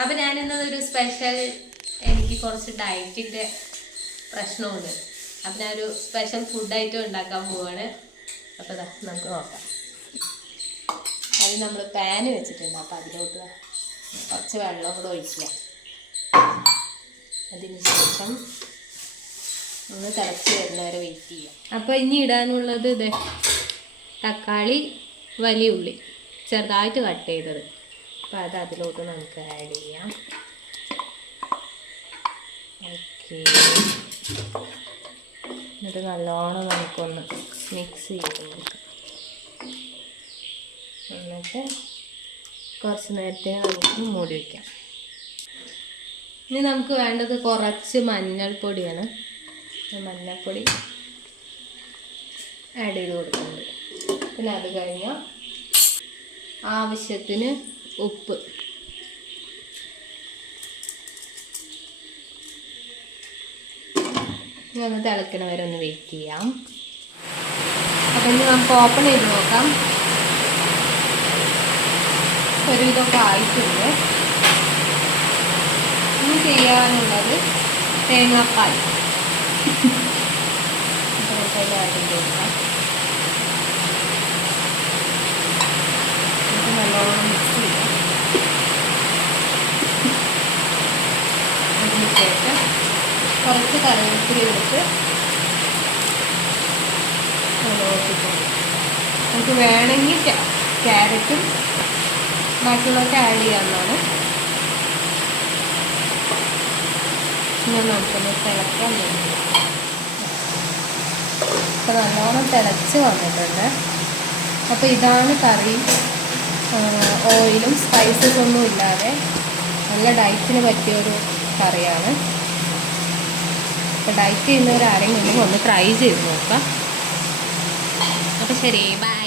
അപ്പം ഞാനിന്നൊരു സ്പെഷ്യൽ, എനിക്ക് കുറച്ച് ഡയറ്റിൻ്റെ പ്രശ്നമുണ്ട്. അപ്പം ഞാനൊരു സ്പെഷ്യൽ ഫുഡ് ഐറ്റം ഉണ്ടാക്കാൻ പോവാണ്. അപ്പോൾ നമുക്ക് നോക്കാം. അത് നമ്മൾ പാന് വെച്ചിട്ടുണ്ട്. അപ്പം അതിലോട്ട് കുറച്ച് വെള്ളം കൂടെ ഒഴിക്കുക. അതിന് ശേഷം ഒന്ന് തിളച്ച് വരുന്നവരെ വെയിറ്റ് ചെയ്യാം. അപ്പോൾ ഇനി ഇടാനുള്ളത് ഇത് തക്കാളി, വലിയ ഉള്ളി ചെറുതായിട്ട് കട്ട് ചെയ്തത്. അപ്പോൾ അത് അതിലോട്ട് നമുക്ക് ആഡ് ചെയ്യാം. ഓക്കെ, എന്നിട്ട് നല്ലോണം നമുക്കൊന്ന് മിക്സ് ചെയ്ത് കൊടുക്കാം. എന്നിട്ട് കുറച്ച് നേരത്തേക്ക് നമുക്ക് മൂടി വയ്ക്കാം. ഇനി നമുക്ക് വേണ്ടത് കുറച്ച് മഞ്ഞൾപ്പൊടിയാണ്. മഞ്ഞൾപ്പൊടി ആഡ് ചെയ്ത് കൊടുക്കുന്നുണ്ട്. പിന്നെ അത് കഴിഞ്ഞാൽ ആവശ്യത്തിന് ഉപ്പ്. ഇനി ഒന്ന് തിളക്കണ വരെ ഒന്ന് വെയിറ്റ് ചെയ്യാം. അപ്പം ഇനി നമുക്ക് ഓപ്പൺ ചെയ്ത് നോക്കാം. ഒരുവിധമൊക്കെ ആയിട്ടുണ്ട്. ഇനി ചെയ്യാനുള്ളത് തേങ്ങാപ്പാൽ ആഡ് ചെയ്ത് കൊടുക്കാം. നല്ലോണം മിക്സ് ചെയ്യാം. അതിന് ശേഷം കുറച്ച് കറിവേപ്പില എടുത്ത് നമുക്ക് വേണമെങ്കിൽ ക്യാരറ്റും ബാക്കിയുള്ളതൊക്കെ ആഡ് ചെയ്യാവുന്നതാണ്. ഇനി നമുക്കൊന്ന് തിളക്കാൻ വേണ്ടി ഇപ്പോൾ നല്ലോണം തിളച്ച് വന്നിട്ടുണ്ട്. അപ്പോൾ ഇതാണ് കറി. ഓയിലും സ്പൈസസ് ഒന്നും ഇല്ലാതെ നല്ല ഡയറ്റിന് പറ്റിയൊരു കറിയാണ്. അപ്പോൾ ഡയറ്റ് ചെയ്യുന്നവരാരെങ്കിലും ഒന്ന് ട്രൈ ചെയ്ത് നോക്കാം. അപ്പോൾ ശരി, ബൈ.